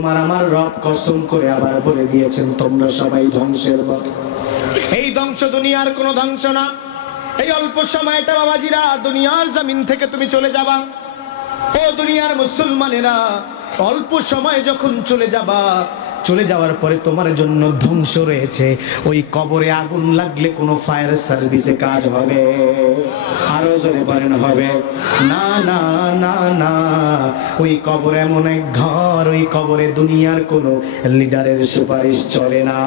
আমার রব কসম করে আবার বলে দিয়েছেন তোমরা সবাই ধ্বংসের পথে। এই ধ্বংস দুনিয়ার কোনো ধ্বংস না। এই অল্প সময়টা বাবাজিরা দুনিয়ার জমিন থেকে তুমি চলে যাবা। ও দুনিয়ার মুসলমানেরা, অল্প সময় যখন চলে যাবা, চলে যাওয়ার পরে তোমার জন্য ধ্বংস রয়েছে। ওই কবরে আগুন লাগলে কোনো ফায়ার সার্ভিসে কাজ হবে? আরো জোরে বলেন হবে না? না না না, ওই কবর এমন এক ঘর, ওই কবরে দুনিয়ার কোনো লিডারের সুপারিশ চলে না।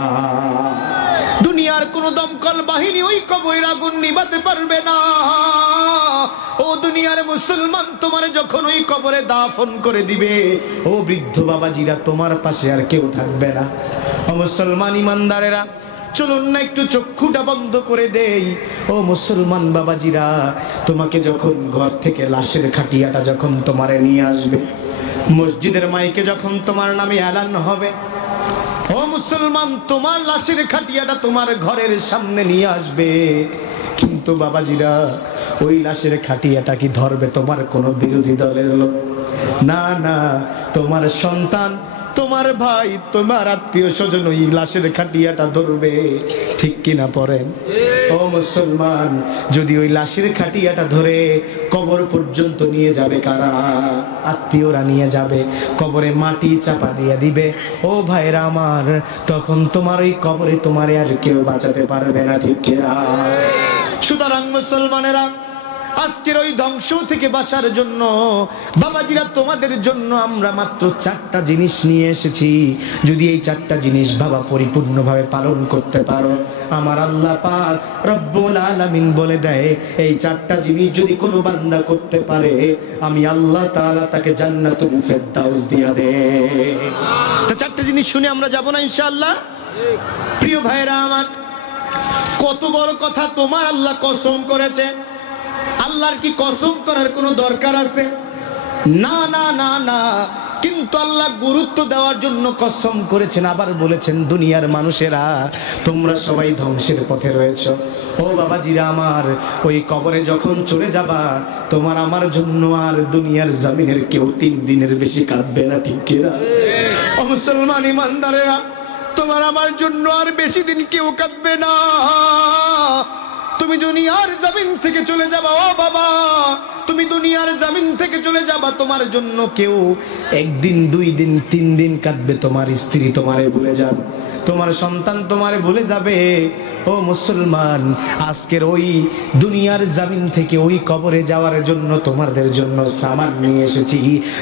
দুনিয়ার কোনো দমকল বাহিনী ওই কবরের আগুন নিভাতে পারবে না। ও দুনিয়ার মুসলমান, তোমার যখন ওই কবরে দাফন করে দিবে, ও বৃদ্ধ বাবাজিরা, তোমার পাশে আর কেউ থাকবে না। ও মুসলমান ইমানদারেরা, চলুন না একটু চক্ষুটা বন্ধ করে দেই। ও মুসলমান বাবাজিরা, তোমাকে যখন ঘর থেকে লাশের খাটিয়াটা যখন তোমারে নিয়ে আসবে, মসজিদের মাইকে যখন তোমার নামে এলান হবে, ও মুসলমান, তোমার লাশের খাটিয়াটা তোমার ঘরের সামনে নিয়ে আসবে। কিন্তু বাবাজিরা, ওই লাশের খাটিয়াটা কি ধরবে তোমার কোনো বিরোধী দলের লোক? না না, তোমার সন্তান, তোমার ভাই, তোমার আত্মীয় স্বজন ওই লাশের খাটিয়াটা ধরবে। ঠিক কিনা পড়েন? ও মুসলমান, যদি ওই লাশের খাটিয়াটা ধরে কবর পর্যন্ত নিয়ে যাবে কারা? আত্মীয়রা নিয়ে যাবে, কবরে মাটি চাপা দিয়ে দিবে। ও ভাইরা আমার, তখন তোমার ওই কবরে তোমারে আর কেউ বাঁচাতে পারবে না। ঠিক কিনা? সুতরাং মুসলমানেরা, আজকের ওই ধ্বংস থেকে বাঁচার জন্য বাবাজিরা, তোমাদের জন্য আমরা মাত্র 4টা জিনিস নিয়ে এসেছি। যদি এই 4টা জিনিস বাবা পরিপূর্ণভাবে পালন করতে পারো, আমার আল্লাহ পাক রব্বুল আলামিন বলে দেয়, এই 4টা জিনিস যদি কোনো বান্দা করতে পারে, আমি আল্লাহ তাআলা তাকে জান্নাতুল ফেরদাউস দিয়া দেয়। তো 4টা জিনিস শুনে আমরা যাব না ইনশাআল্লাহ? প্রিয় ভাইরা আমার, কত বড় কথা! তোমার আল্লাহ কসম করেছে। আল্লাহর কি কসম করার কোনো দরকার আছে? না না না না, কিন্তু আল্লাহ গুরুত্ব দেওয়ার জন্য কসম করেছেন। আবার বলেছেন, দুনিয়ার মানুষেরা, তোমরা সবাই ধ্বংসের পথে রয়েছো। ও বাবাজিরা আমার, ওই কবরে যখন চলে যাবা, তোমার আমার জন্য আর দুনিয়ার জমিনের কেউ 3 দিনের বেশি কাঁদবে না। ঠিক কিনা? ও মুসলমান ইমানদারেরা, তোমার আমার জন্য আর বেশি দিন কেউ কাঁদবে না। তুমি দুনিয়ার জমিন থেকে চলে যাবা। ও বাবা, তুমি দুনিয়ার জমিন থেকে চলে যাবা, তোমার জন্য কেউ 1 দিন 2 দিন 3 দিন কাঁদবে। তোমার স্ত্রী তোমারে ভুলে যাবে, তোমার সন্তান তোমারে ভুলে যাবে। ও মুসলমান, আজকের ওই দুনিয়ার জমিন থেকে ওই কবরে যাওয়ার জন্য তোমাদের জন্য সামান নিয়ে এসেছি।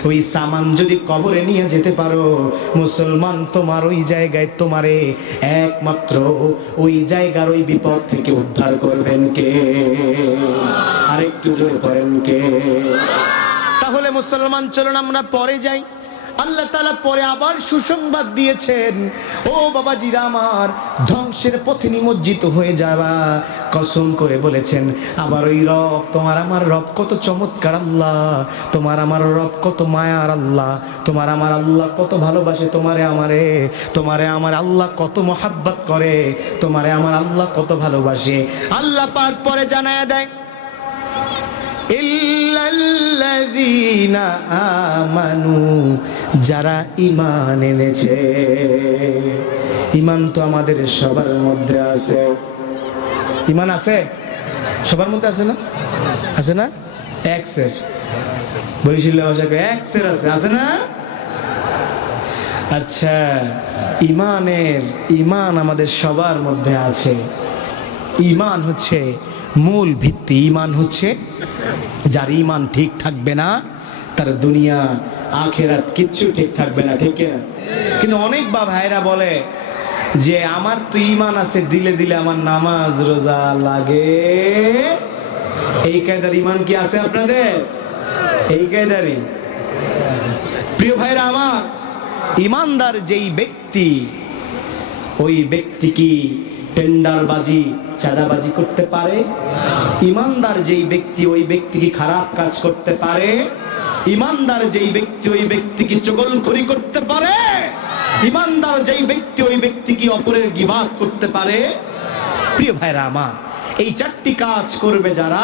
ওই সামান যদি কবরে নিয়ে যেতে পারো মুসলমান, তোমার ওই জায়গায় তোমারে একমাত্র ওই জায়গার ওই বিপদ থেকে উদ্ধার করবেন কে? আরেকটু জোরে করেন কে? তাহলে মুসলমান, চলুন আমরা পরে যাই। আল্লাহ তাআলা পরে আবার সুসংবাদ দিয়েছেন, ও বাবাজিরা আমার, ধ্বংসের পথে নিমজ্জিত হয়ে যাবা। কসম করে বলেছেন, আবার ওই রব, তোমার আমার রব কত চমৎকার আল্লাহ, তোমার আমার রব কত মায়ার আল্লাহ, তোমার আমার আল্লাহ কত ভালোবাসে তোমারে আমারে, তোমারে আমার আল্লাহ কত মহাব্বত করে, তোমারে আমার আল্লাহ কত ভালোবাসে। আল্লাহ পাক পরে জানায়া দেয়, ইল্লাল্লাযীনা আমানু, যারা ঈমান এনেছে। ঈমান তো আমাদের সবার মধ্যে আছে। ঈমান আছে? সবার মধ্যে আছে না? আছে না? এক্সের বরিশাল ভাষাকে এক্সের আছে, আছে না? আচ্ছা, ঈমান আমাদের সবার মধ্যে আছে। ঈমান হচ্ছে মূল ভিত্তি। ঈমান হচ্ছে, যার ঈমান ঠিক থাকবে না, তার দুনিয়া আখিরাত কিচ্ছু ঠিক থাকবে না। ঠিক না? কিন্তু অনেক ভাইরা বলে যে আমার তো ঈমান আছে, দিলে দিলে আমার নামাজ রোজা লাগে। এই কায়দার ঈমান কি আছে আপনাদের? এই কায়দারই? প্রিয় ভাইরা আমার, ঈমানদার যেই ব্যক্তি, ওই ব্যক্তি কি টেন্ডারবাজি, চাঁদাবাজি করতে পারে? ঈমানদার যেই ব্যক্তি, ওই ব্যক্তি কি খারাপ কাজ করতে পারে? ঈমানদার যেই ব্যক্তি, ওই ব্যক্তি কি চগলখড়ি করতে পারে? ঈমানদার যেই ব্যক্তি, ওই ব্যক্তি কি অপরের গীবাত করতে পারে? প্রিয় ভাইরা আমার, এই 4টি কাজ করবে যারা,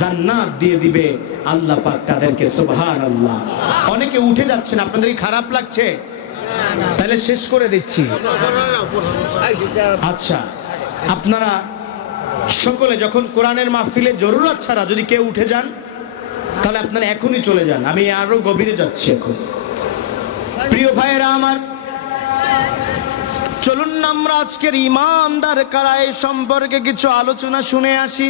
জান্নাত দিয়ে দিবে আল্লাহ পাক তাদেরকে। সুবহানাল্লাহ। অনেকে উঠে যাচ্ছেন, আপনাদের কি খারাপ লাগছে? তাহলে শেষ করে দিচ্ছি। আচ্ছা, আপনারা সকলে যখন কোরআনের মাহফিলে জরুরত ছাড়া যদি কেউ উঠে যান তাহলে আপনারা এখনই চলে যান, আমি আরো গভীরে যাচ্ছি এখন। প্রিয় ভাইয়েরা আমার, চলুন না আমরা আজকের ইমানদার কারা এই সম্পর্কে কিছু আলোচনা শুনে আসি।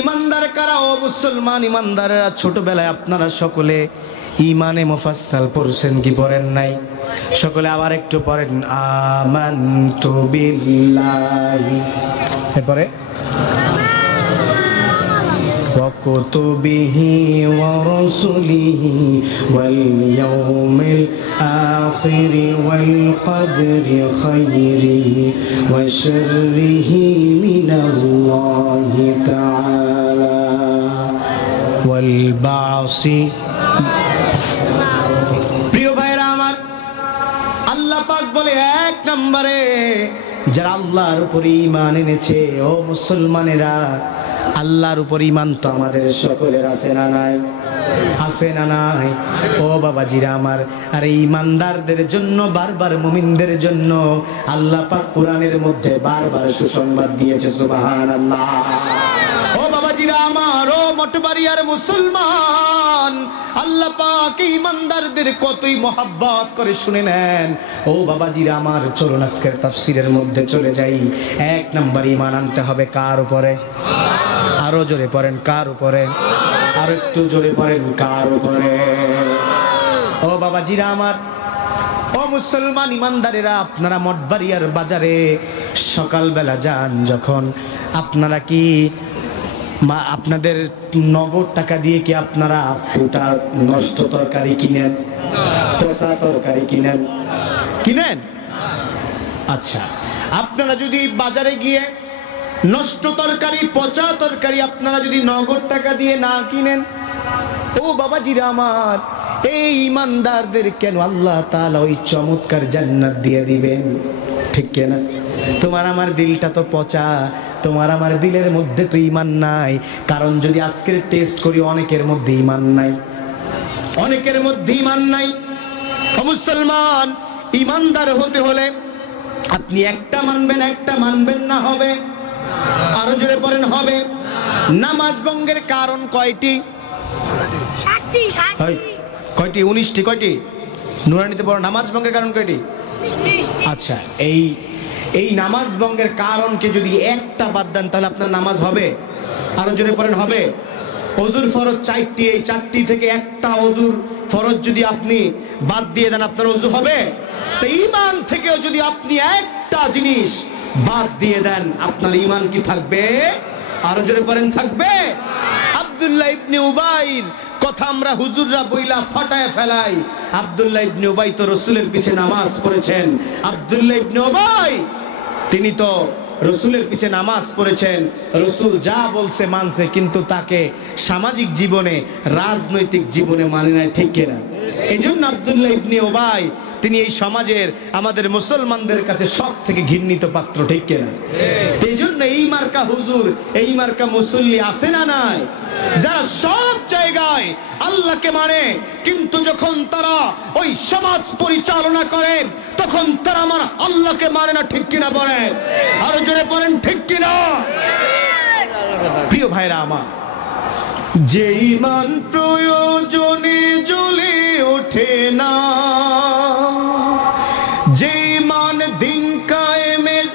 ইমানদার কারা? ও মুসলমান ইমানদারেরা, ছোটবেলায় আপনারা সকলে ইমানে মুফাসসাল পড়ছেন কি পড়েন নাই? সকলে আবার একটু পড়েন, আমানতু বিল্লাহি, এরপরে ওয়া কুতুবিহি ওয়া রাসূলিহি ওয়াল ইয়াউমিল আখিরি ওয়াল কদরি খাইরিহি ওয়া শাররিহি মিনাল্লাহি তাআলা ওয়াল বা'সি। প্রিয় ভাইরা আমার, আল্লাহ পাক বলে এক নম্বরে যারা আল্লাহর উপর ঈমান এনেছে, ও মুসলমানেরা, আল্লাহর উপর ঈমান তো আমাদের সকলের আছে না নাই? আছে না নাই? ও বাবাজিরা আমার, আর এই ঈমানদারদের জন্য, বারবার মুমিনদের জন্য আল্লাহ পাক কোরআনের মধ্যে বারবার সুসংবাদ দিয়েছে। সুবহানাল্লাহ। ও বাবাজিরা আমার, ও মঠবাড়িয়ার মুসলমান, আল্লাহ পাক ঈমানদারদের কতই মহব্বত করে শুনে নেন। ও বাবাজিরা আমার, চলুন আজকের তাফসীরের মধ্যে চলে যাই। এক নম্বর ঈমান আনতে হবে কার উপরে? আরো জোরে পড়েন, কার উপরে? আর একটু জোরে পড়েন, কার উপরে? ও বাবাজিরা আমার, ও মুসলমান ইমানদারেরা, আপনারা মঠবাড়িয়ার বাজারে সকালবেলা যান যখন, আপনারা কি আপনাদের নগদ টাকা দিয়ে কি আপনারা ফুটা নষ্ট তরকারি কিনেন? পচা তরকারি কিনেন? কিনেন? আচ্ছা, আপনারা যদি বাজারে গিয়ে নষ্ট তরকারি, পচা তরকারি আপনারা যদি নগদ টাকা দিয়ে না কিনেন, ও বাবাজিরা আমার, এই ইমানদারদের কেন আল্লাহ তাআলা ওই চমৎকার জান্নাত দিয়ে দিবেন? ঠিক কিনা? তোমার আমার দিলটা তো পচা, তোমার আমার দিলের মধ্যে তো ঈমান নাই। কারণ যদি আজকের টেস্ট করি, অনেকের মধ্যে ঈমান নাই, অনেকের মধ্যে ঈমান নাই। ও মুসলমান, ঈমানদার হতে হলে আপনি একটা মানবেন, একটা মানবেন না, হবে? আরো জোরে পড়েন, হবে? নামাজ ভঙ্গের কারণ কয়টি? কয়টি? 19টি। কয়টি? নুরানিতে পড়ো, নামাজ ভঙ্গের কারণ কয়টি? আচ্ছা, এই নামাজ ভঙ্গের কারণকে যদি একটা বাদ দেন তাহলে আপনার নামাজ হবে? আরো জোরে পড়েন, হবে? ওযুর ফরজ 4টি, এই 4টি থেকে একটা ওযুর ফরজ যদি আপনি বাদ দিয়ে দেন আপনার ওযু হবে? তো ঈমান থেকেও যদি আপনি একটা জিনিস বাদ দিয়ে দেন, আপনার ঈমান কি থাকবে? আরো জোরে পড়েন, থাকবে? আব্দুল্লাহ ইবনে উবাইর কথা আমরা হুজুররা বইলা ফাটায় ফেলাই। আব্দুল্লাহ ইবনে উবাই তো রাসূলের পিছে নামাজ পড়েছেন। আব্দুল্লাহ ইবনে উবাই তিনি তো রাসূলের পিছে নামাজ পড়েছেন, রাসূল যা বলছে মানছে, কিন্তু তাকে সামাজিক জীবনে, রাজনৈতিক জীবনে মানে না। ঠিক কিনা? এইজন্য আব্দুল্লাহ ইবনে উবাই তিনি এই সমাজের, আমাদের মুসলমানদের কাছে সব থেকে ঘৃণিত পাত্র। ঠিক কিনা? এই জন্য এই মার্কা হুজুর, এই মার্কা মুসল্লি আছে না নাই? যারা সব জায়গায় আল্লাহকে মানে, কিন্তু যখন তারা ওই সমাজ পরিচালনা করে তখন তারা আমার আল্লাহকে মানে না। ঠিক কিনা বলেন? আরো জোরে বলেন, ঠিক কিনা? প্রিয় ভাইরা আমার, যে ঈমান প্রয়োজনে জ্বলে ওঠে না, যে ঈমান দিন কায়েমের,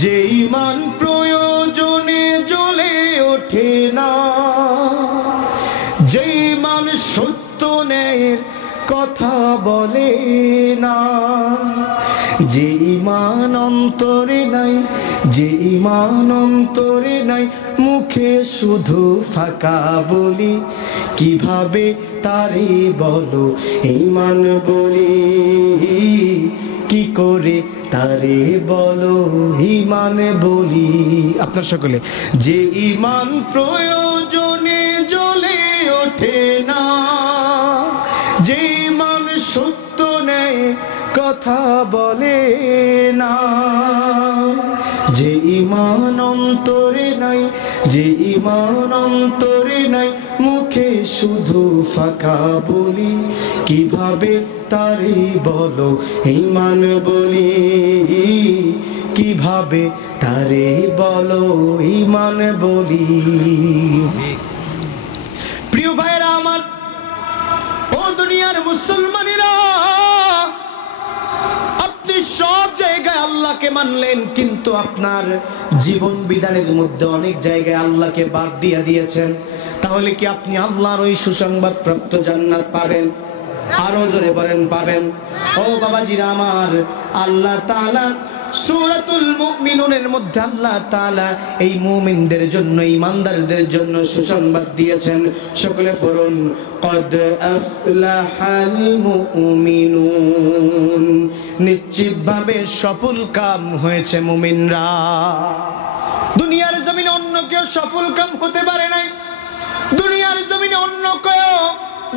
যে ঈমান প্রয়োজনে জ্বলে ওঠে না, যে ঈমান সত্য ন্যায়ের কথা বলে না, যে ঈমান অন্তরে নাই, যে ঈমান অন্তরে নাই, মুখে শুধু ফাঁকা বলি, কিভাবে তারে বলো ঈমান বলি, কি করে তারে বলো ঈমান বলি। আপনার সকলে, যে ঈমান প্রয়োজনে জ্বলে ওঠে না, যে ঈমান সত্য নেয় কথা বলে না, যে ঈমান অন্তরে নাই, যে ঈমান অন্তরে নাই, মুখে শুধু ফাঁকা বলি, কিভাবে তারে বলো ঈমান বলি, কিভাবে তারে বলো ঈমান বলি। প্রিয় ভাইরা আমার, ও দুনিয়ার মুসলমানেরা, আপনি সব জায়গায় আল্লাহকে মানলেন, কিন্তু আপনার জীবন বিধানের মধ্যে অনেক জায়গায় আল্লাহকে বাদ দিয়ে দিয়েছেন। তাহলে কি আপনি আল্লাহর ওই সুসংবাদ প্রাপ্ত জান্নাত পাবেন? আরো জোরে বলেন পাবেন? ও বাবাজিরা আমার, আল্লাহ তাআলা সূরাতুল মুমিনুনের মধ্যে আল্লাহ তাআলা এই মুমিনদের জন্য, ঈমানদারদের জন্য সুসংবাদ দিয়েছেন। সকলে পড়ুন, কদ আফলাহাল মুমিনুন। নিশ্চিতভাবে সফল কাম হয়েছে মুমিনরা। দুনিয়ার জমিনে অন্য কেউ সফল কাম হতে পারে নাই। দুনিয়ার জমিনে অন্য কেউ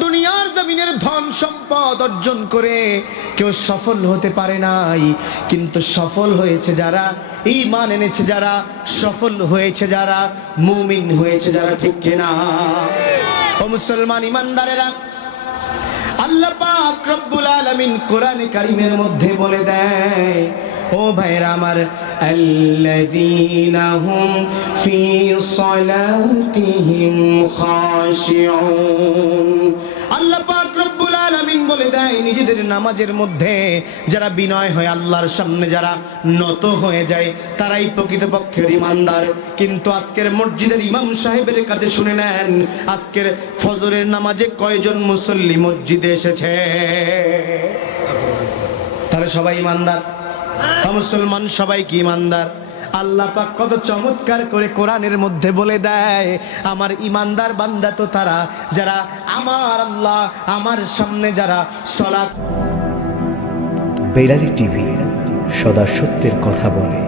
দুনিয়ার জমিনের ধন সম্পদ অর্জন করে কেউ সফল হতে পারে নাই, কিন্তু সফল হয়েছে যারা ঈমান এনেছে, যারা সফল হয়েছে যারা, মুমিন হয়েছে যারা। ঠিক কিনা? ও মুসলমান ঈমানদারেরা, আল্লাহ পাক রব্বুল আলামিন কোরআনে কারীমের মধ্যে বলে দেয়, ও ভাইরা আমার, আল্লাযীনা হুম ফি সালাতিহিম খাশিউন। আল্লাহ পাক রব্বুল আলামিন বলে দেয়, নিজেদের নামাজের মধ্যে যারা বিনয় হয়, আল্লাহর সামনে যারা নত হয়ে যায়, তারাই প্রকৃতপক্ষের ঈমানদার। কিন্তু আজকের মসজিদের ইমাম সাহেবের কাছে শুনে নেন, আজকের ফজরের নামাজে কয়জন মুসল্লি মসজিদে এসেছে? তারা সবাই ঈমানদার? মুসলমান সবাই কি ঈমানদার? আল্লাহ পাক কত চমৎকার করে কোরআনের মধ্যে বলে দেয়, আমার ঈমানদার বান্দা তো তারা যারা আমার আল্লাহ, আমার সামনে যারা সালাত। বেলালি টিভি সদা সত্যের কথা বলে।